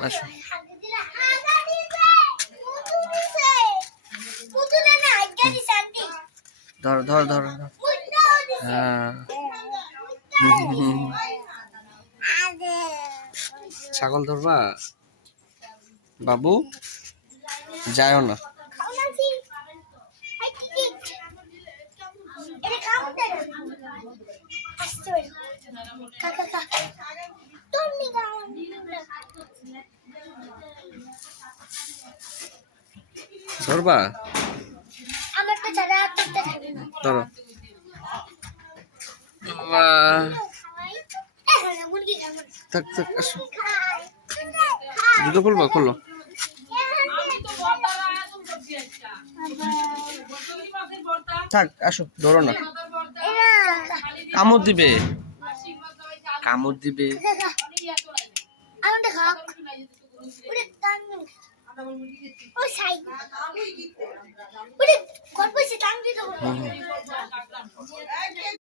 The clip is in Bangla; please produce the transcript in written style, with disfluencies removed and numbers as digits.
আসো ধরো ধরো ধরো হ্যাঁ ছাগল ধরবা বাবু যাও না ধরবা ধরো থাক থাক আসো জুতো খুলবা খুলো থাক আসো ধরো না কামড় দিবে কামড় দিবে